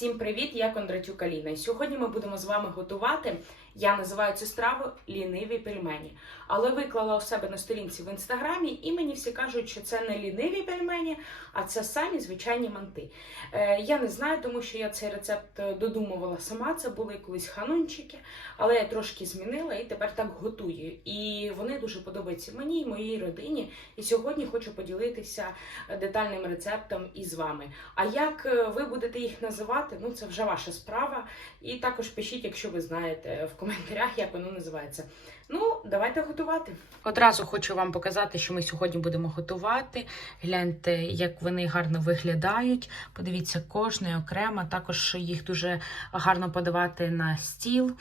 Всім привіт! Я Кондратюк Аліна. І сьогодні ми будемо з вами готувати. Я називаю цю страву ліниві пельмені. Але виклала у себе на сторінці в інстаграмі, і мені всі кажуть, що це не ліниві пельмені, а це самі звичайні манти. Е, я не знаю, тому що я цей рецепт е, додумувала сама. Це були колись ханунчики, але я трошки змінила і тепер так готую. І вони дуже подобаються мені і моїй родині. І сьогодні хочу поділитися е, детальним рецептом із вами. А як е, ви будете їх називати, ну це вже ваша справа. І також пишіть, якщо ви знаєте в коментарях, як воно називається. Ну, давайте готувати. Одразу хочу вам показати, що ми сьогодні будемо готувати. Гляньте, як вони гарно виглядають. Подивіться, кожний окремо. Також їх дуже гарно подавати на стіл.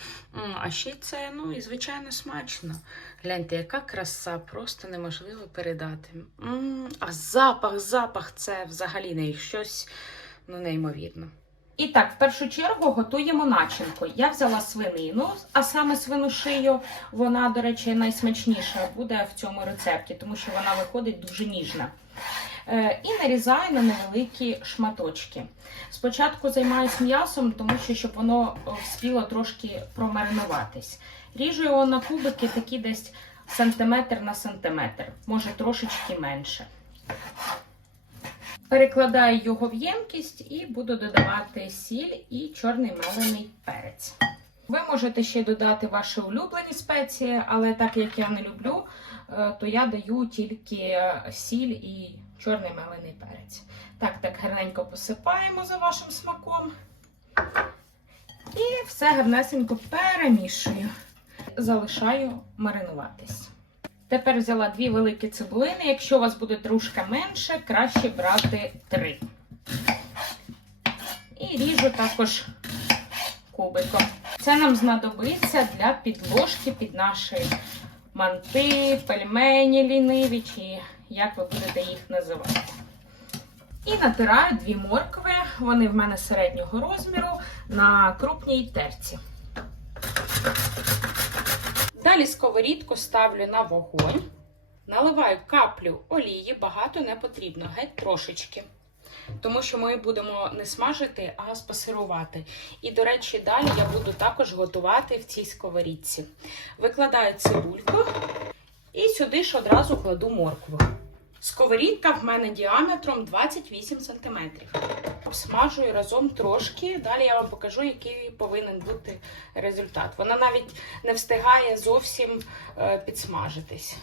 А ще це, ну і звичайно, смачно. Гляньте, яка краса, просто неможливо передати. М, А запах, запах це взагалі не щось ну, неймовірно. І так, в першу чергу готуємо начинку. Я взяла свинину, а саме свину шию. Вона, до речі, найсмачніша буде в цьому рецепті, тому що вона виходить дуже ніжна. Е, І нарізаю на невеликі шматочки. Спочатку займаюся м'ясом, тому що щоб воно е, вспіло трошки промаринуватись. Ріжу його на кубики, такі десь сантиметр на сантиметр, може трошечки менше. Перекладаю його в ємкість і буду додавати сіль і чорний мелений перець. Ви можете ще додати ваші улюблені спеції, але так як я не люблю, е, то я даю тільки сіль і чорний мелений перець. Так, так гарненько посипаємо за вашим смаком. І все гарнесенько перемішую. Залишаю маринуватись. Тепер взяла дві великі цибулини. Якщо у вас буде трошки менше, краще брати три. І ріжу також кубиком. Це нам знадобиться для підложки під наші манти, пельмені ліниві, чи як ви будете їх називати. І натираю дві моркви, вони в мене середнього розміру, на крупній терці. Далі сковорідку ставлю на вогонь, наливаю каплю олії, багато не потрібно, геть трошечки. Тому що ми будемо не смажити, а спасирувати. І, до речі, далі я буду також готувати в цій сковорідці. Викладаю цибульку і сюди ж одразу кладу моркву. Сковорідка в мене діаметром 28 см. Обсмажую разом трошки. Далі я вам покажу, який повинен бути результат. Вона навіть не встигає зовсім е, підсмажитись.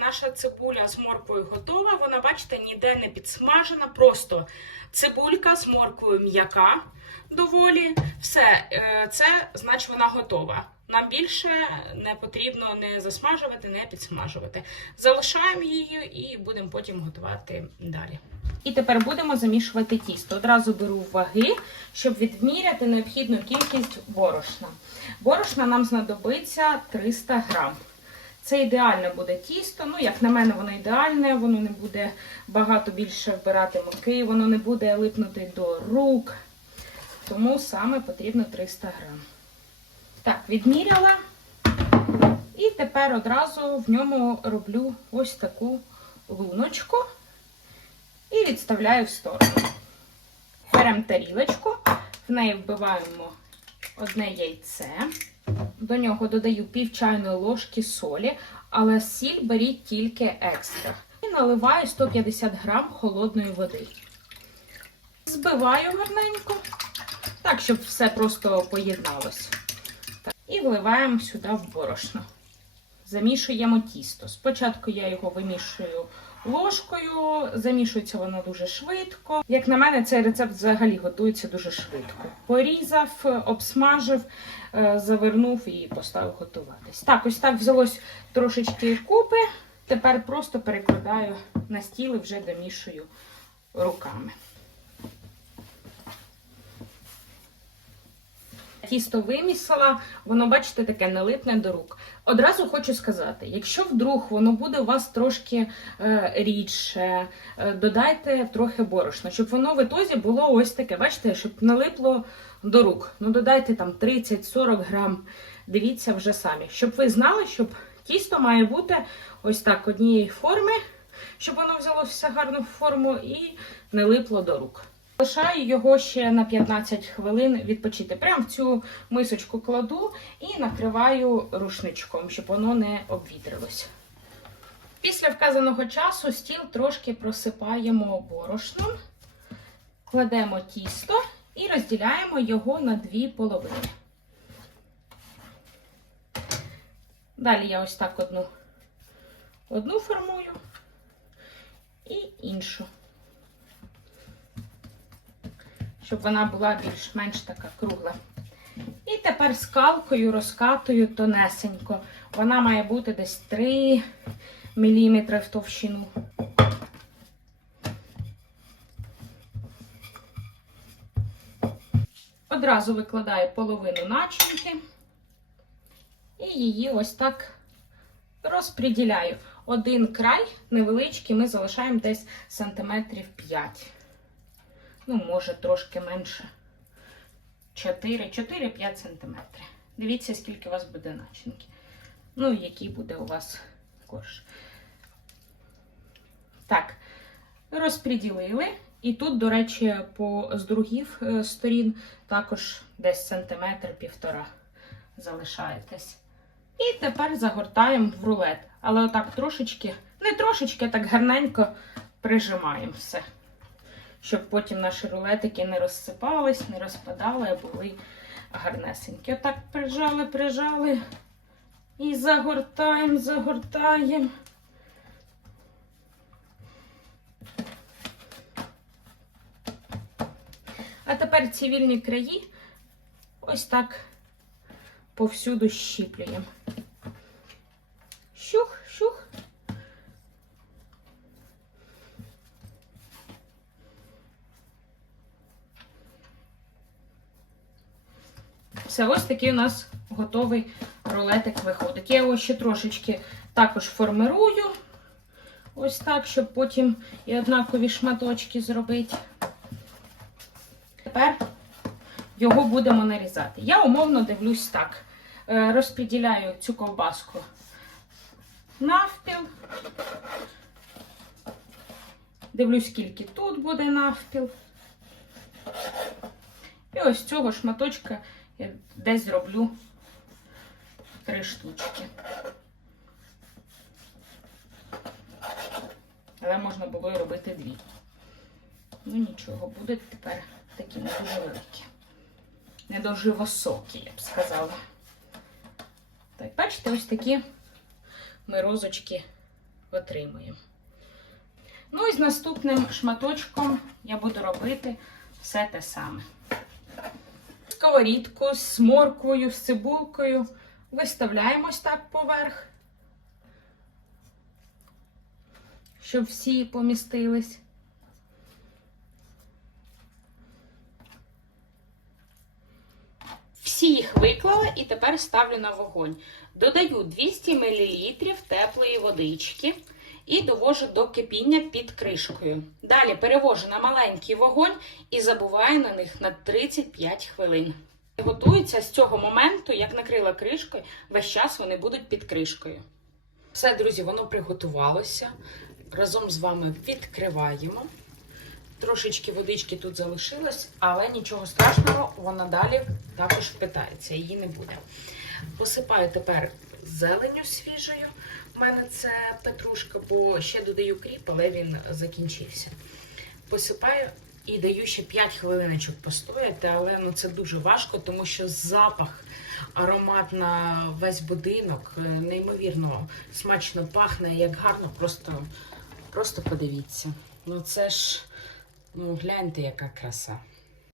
Наша цибуля з морквою готова. Вона, бачите, ніде не підсмажена. Просто цибулька з морквою м'яка доволі. Все, е, це значить вона готова. Нам більше не потрібно не засмажувати, не підсмажувати. Залишаємо її і будемо потім готувати далі. І тепер будемо замішувати тісто. Одразу беру ваги, щоб відміряти необхідну кількість борошна. Борошна нам знадобиться 300 грам. Це ідеальне буде тісто. Ну, як на мене, воно ідеальне, воно не буде багато більше вбирати муки, воно не буде липнути до рук. Тому саме потрібно 300 грам. Так, відміряла. І тепер одразу в ньому роблю ось таку луночку і відставляю в сторону. Беремо тарілочку, в неї вбиваємо одне яйце. До нього додаю пів чайної ложки солі, але сіль беріть тільки екстра. І наливаю 150 грам холодної води. Збиваю гарненько, так, щоб все просто поєдналося. І вливаємо сюди в борошно. Замішуємо тісто. Спочатку я його вимішую ложкою, замішується воно дуже швидко. Як на мене, цей рецепт взагалі готується дуже швидко. Порізав, обсмажив, е, завернув і поставив готуватись. Так, ось так взялось трошечки купи. Тепер просто перекладаю на стіл і вже домішую руками. Тісто вимісила, воно, бачите, таке не липне до рук. Одразу хочу сказати: якщо вдруг воно буде у вас трошки е, рідше, е, додайте трохи борошна, щоб воно в ітозі було ось таке, бачите, щоб не липло до рук. Ну, додайте там 30-40 грам. Дивіться вже самі. Щоб ви знали, щоб тісто має бути ось так однієї форми, щоб воно взяло все гарну форму і не липло до рук. Лишаю його ще на 15 хвилин відпочити. Прямо в цю мисочку кладу і накриваю рушничком, щоб воно не обвітрилося. Після вказаного часу стіл трошки просипаємо борошном, кладемо тісто і розділяємо його на дві половини. Далі я ось так одну, одну формую і іншу. Щоб вона була більш-менш така кругла. І тепер скалкою розкатую тонесенько. Вона має бути десь 3 мм в товщину. Одразу викладаю половину начинки і її ось так розподіляю. Один край невеличкий, ми залишаємо десь сантиметрів 5. Ну, може, трошки менше. 4-4-5 сантиметрів. Дивіться, скільки у вас буде начинки. Ну, який буде у вас корж. Так, розподілили. І тут, до речі, по з других е, сторін також десь сантиметр півтора залишаєтесь. І тепер загортаємо в рулет. Але отак трошечки, не трошечки, а так гарненько прижимаємо все. Щоб потім наші рулетики не розсипались, не розпадали, а були гарнесенькі. Отак прижали, прижали. І загортаємо, загортаємо. А тепер ці вільні краї ось так повсюду щіплюємо. Все, ось такий у нас готовий рулетик виходить. Я його ще трошечки також формирую. Ось так, щоб потім і однакові шматочки зробити. Тепер його будемо нарізати. Я умовно дивлюсь так. Е, Розподіляю цю ковбаску навпіл. Дивлюсь, скільки тут буде навпіл. І ось цього шматочка десь зроблю три штучки. Але можна було і робити дві. Ну нічого, буде тепер такі не дуже великі. Не дуже високі, я б сказала. Так, бачите, ось такі ми розочки отримуємо. Ну і з наступним шматочком я буду робити все те саме. Сковорідку з морквою, з цибулкою виставляємо ось так поверх, щоб всі помістились. Всі їх виклала і тепер ставлю на вогонь. Додаю 200 мл теплої водички і довожу до кипіння під кришкою. Далі перевожу на маленький вогонь і забуваю на них на 35 хвилин. Готуються з цього моменту, як накрила кришкою, весь час вони будуть під кришкою. Все, друзі, воно приготувалося. Разом з вами відкриваємо. Трошечки водички тут залишилось, але нічого страшного, вона далі також впитається, її не буде. Посипаю тепер зеленю свіжою. У мене це петрушка, бо ще додаю кріп, але він закінчився. Посипаю і даю ще 5 хвилиночок постояти, але ну, це дуже важко, тому що запах, аромат на весь будинок неймовірно смачно пахне, як гарно, просто, просто подивіться. Ну це ж. Ну, гляньте, яка краса.